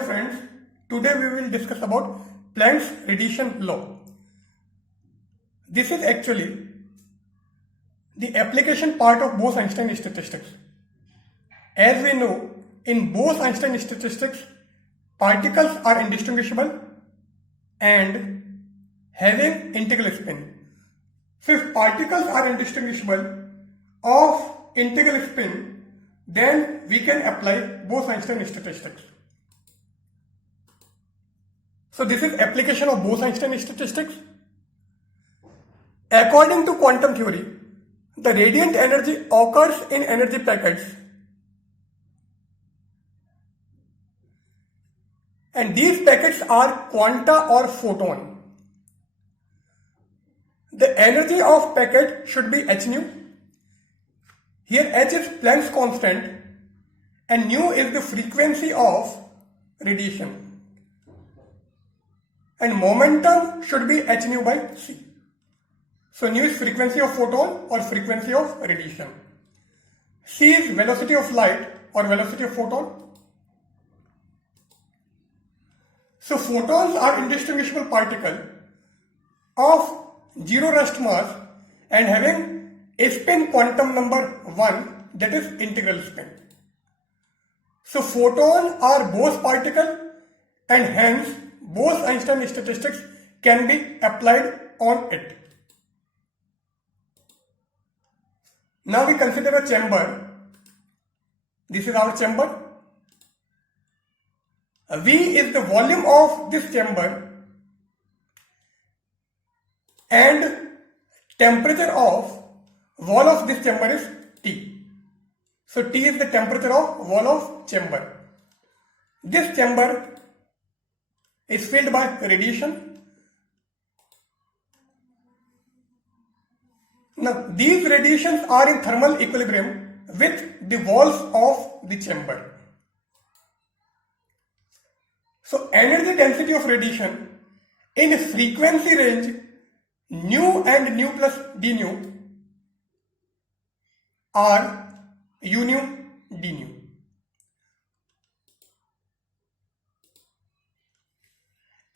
Hello friends, today we will discuss about Planck's radiation law. This is actually the application part of Bose-Einstein statistics. As we know, in Bose-Einstein statistics, particles are indistinguishable and having integral spin. So if particles are indistinguishable of integral spin, then we can apply Bose-Einstein statistics. So this is application of Bose-Einstein statistics. According to quantum theory, the radiant energy occurs in energy packets, and these packets are quanta or photon. The energy of packet should be h nu. Here h is Planck's constant and nu is the frequency of radiation, and momentum should be h nu by c. So nu is frequency of photon or frequency of radiation. C is velocity of light or velocity of photon. So photons are indistinguishable particle of zero rest mass and having a spin quantum number 1, that is integral spin. So photons are Bose particle and hence Bose-Einstein statistics can be applied on it. Now we consider a chamber. This is our chamber. V is the volume of this chamber and temperature of wall of this chamber is T. So T is the temperature of wall of chamber. This chamber is filled by radiation. Now these radiations are in thermal equilibrium with the walls of the chamber. So energy density of radiation in frequency range nu and nu plus d nu are u nu d nu.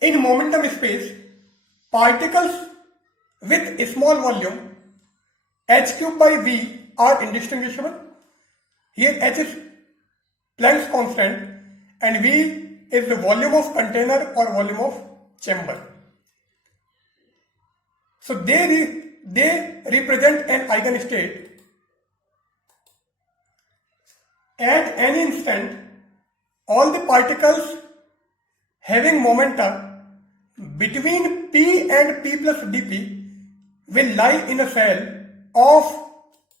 In momentum space, particles with a small volume h cube by v are indistinguishable. Here h is Planck's constant and v is the volume of container or volume of chamber. So they represent an eigenstate. At any instant, all the particles having momenta between p and p plus dp will lie in a cell of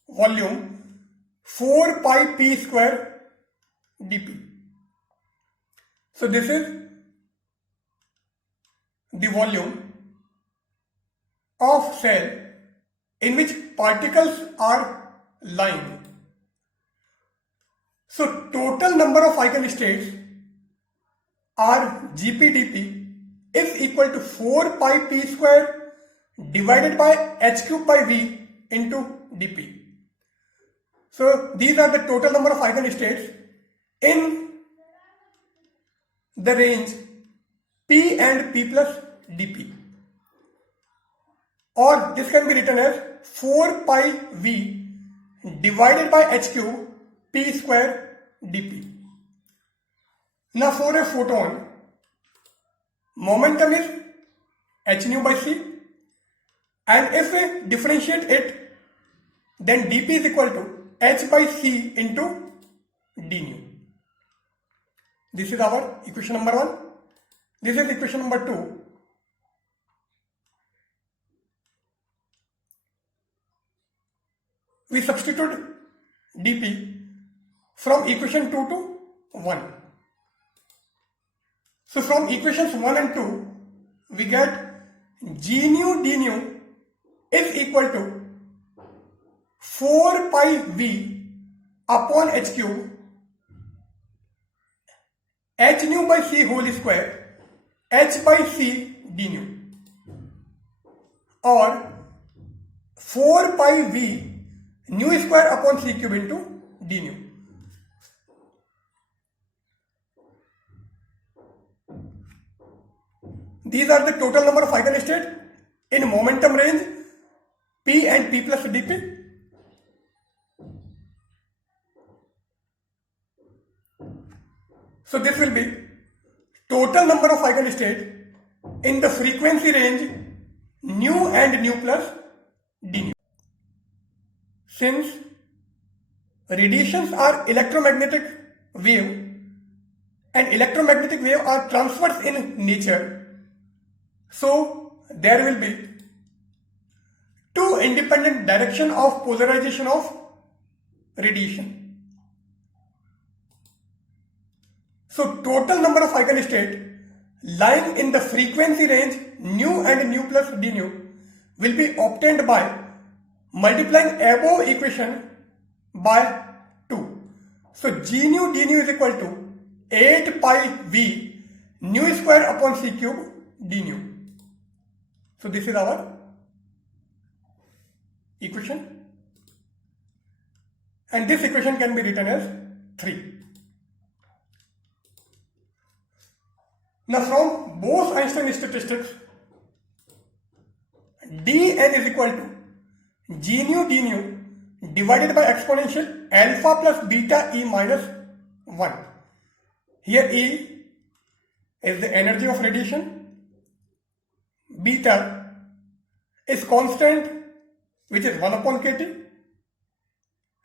volume 4 pi p square dp. So this is the volume of cell in which particles are lying. So total number of eigenstates are Gp dp is equal to 4 pi p square divided by h cube by v into dp. So these are the total number of eigenstates in the range p and p plus dp, or this can be written as 4 pi v divided by h cube p square dp. Now for a photon, momentum is h nu by c, and if we differentiate it, then dp is equal to h by c into d nu. This is our equation number 1. This is equation number 2. We substitute dp from equation 2 to 1. So from equations 1 and 2, we get g nu d nu is equal to 4 pi v upon h cube h nu by c whole square h by c d nu, or 4 pi v nu square upon c cube into d nu. these are the total number of eigenstates in momentum range P and P plus dp. So this will be total number of eigenstates in the frequency range nu and nu plus d nu. Since radiations are electromagnetic wave and electromagnetic wave are transverse in nature, so there will be two independent direction of polarization of radiation. So total number of eigenstates lying in the frequency range nu and nu plus d nu will be obtained by multiplying above equation by 2. So g nu d nu is equal to 8 pi v nu square upon c cube d nu. So this is our equation, and this equation can be written as 3. Now from Bose-Einstein statistics, dn is equal to g nu d nu divided by exponential alpha plus beta e minus 1. Here E is the energy of radiation, beta is constant which is 1 upon kT,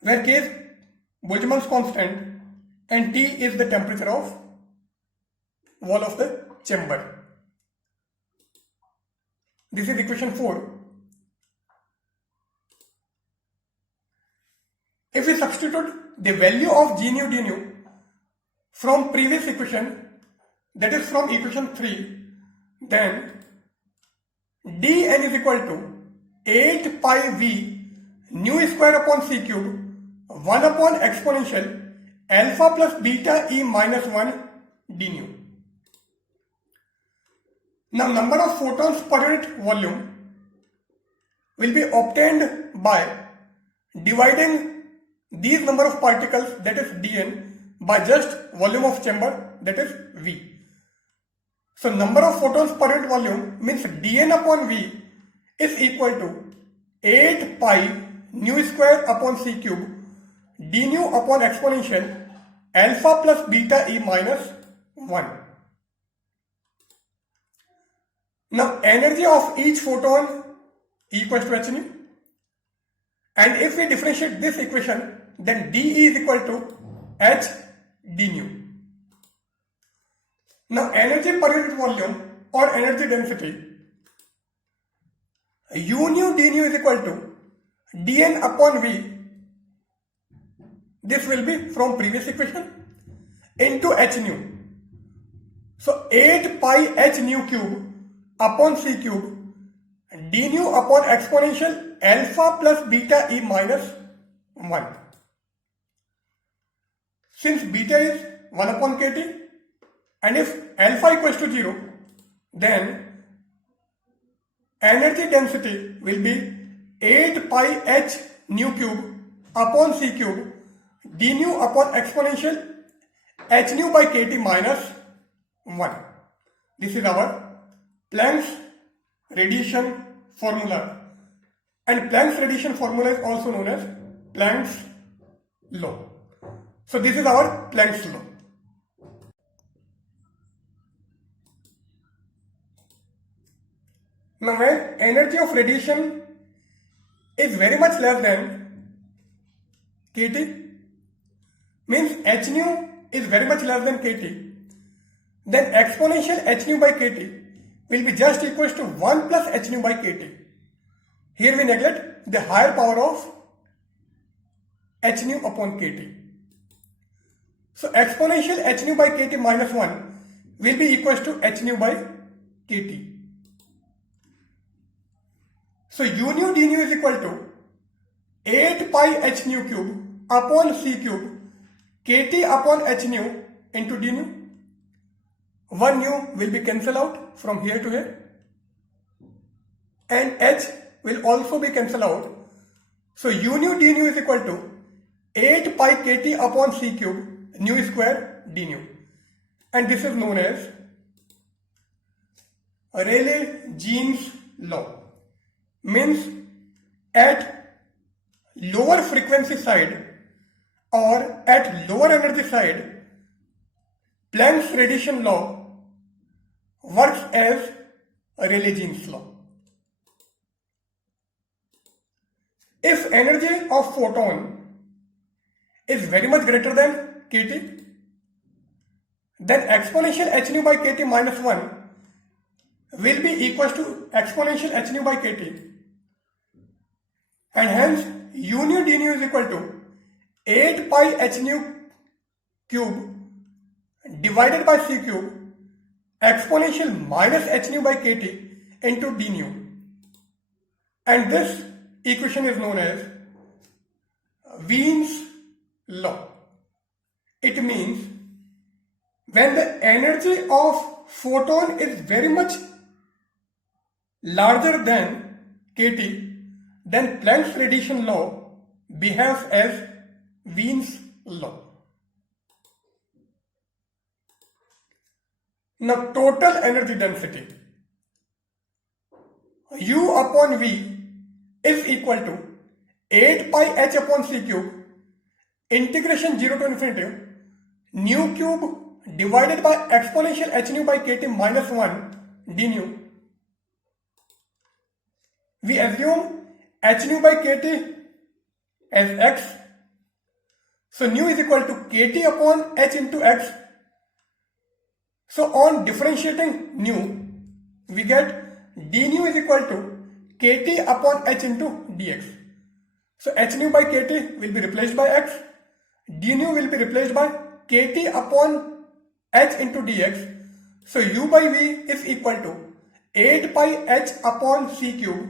where k is Boltzmann's constant and T is the temperature of wall of the chamber. This is equation 4. If we substitute the value of g nu d nu from previous equation, that is from equation 3, then dn is equal to 8 pi v nu square upon c cube 1 upon exponential alpha plus beta e minus 1 d nu. Now number of photons per unit volume will be obtained by dividing these number of particles, that is dn, by just volume of chamber, that is v. So number of photons per unit volume means dn upon v is equal to 8 pi nu square upon c cube d nu upon exponential alpha plus beta e minus 1. Now energy of each photon equals to h nu, and if we differentiate this equation, then dE is equal to h d nu. Now energy per unit volume or energy density, u nu d nu is equal to dn upon v, this will be from previous equation, into h nu. So 8 pi h nu cube upon c cube d nu upon exponential alpha plus beta e minus 1. Since beta is 1 upon kT and if alpha equals to 0, then energy density will be 8 pi h nu cube upon c cube d nu upon exponential h nu by kT minus 1. This is our Planck's radiation formula, and Planck's radiation formula is also known as Planck's law. So this is our Planck's law. Now when energy of radiation is very much less than kT, means h nu is very much less than kT, then exponential h nu by kT will be just equals to 1 plus h nu by kT. Here we neglect the higher power of h nu upon kT. So exponential h nu by kT minus 1 will be equals to h nu by kT. So u nu d nu is equal to 8 pi h nu cube upon c cube kT upon h nu into d nu. One nu will be cancelled out from here to here, and h will also be cancelled out. So u nu d nu is equal to 8 pi kT upon c cube nu square d nu, and this is known as Rayleigh-Jean's law. Means at lower frequency side or at lower energy side, Planck's radiation law works as Rayleigh-Jean's law. If energy of photon is very much greater than kT, then exponential h nu by kT minus 1 will be equal to exponential h nu by kT, and hence u nu d nu is equal to 8 pi h nu cube divided by c cube exponential minus h nu by kT into d nu, and this equation is known as Wien's law. It means when the energy of photon is very much larger than kT, then Planck's radiation law behaves as Wien's law. Now total energy density U upon V is equal to 8 pi h upon c cube integration 0 to infinity nu cube divided by exponential h nu by kT minus 1 d nu. We assume h nu by kT as x, so nu is equal to kT upon h into x. So on differentiating nu, we get d nu is equal to kT upon h into dx. So h nu by kT will be replaced by x, d nu will be replaced by kT upon h into dx. So u by v is equal to 8 pi h upon c cube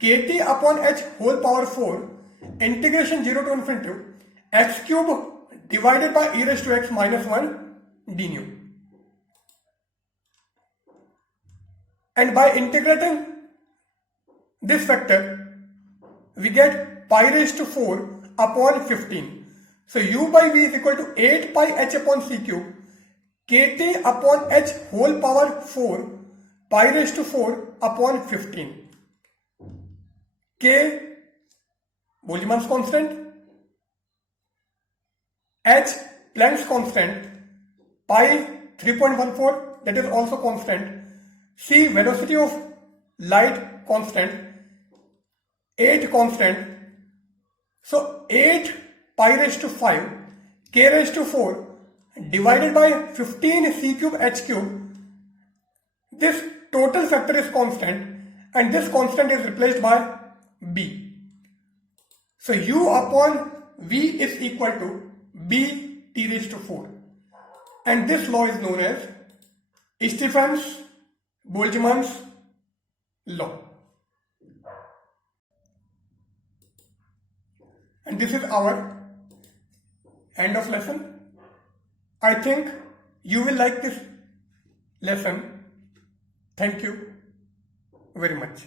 kT upon h whole power 4 integration 0 to infinity x cube divided by e raised to x minus 1 d nu. And by integrating this factor, we get pi raised to 4 upon 15. So u by v is equal to 8 pi h upon c cube kT upon h whole power 4 pi raised to 4 upon 15. K Boltzmann's constant, h Planck's constant, pi 3.14 that is also constant, c velocity of light constant, 8 constant. So 8 pi raised to 5 k raised to 4 divided by 15 c cube h cube. This total factor is constant and this constant is replaced by b. So u upon v is equal to b t raised to 4, and this law is known as Stephen's Boltzmann's law. And this is our end of lesson. I think you will like this lesson. Thank you very much.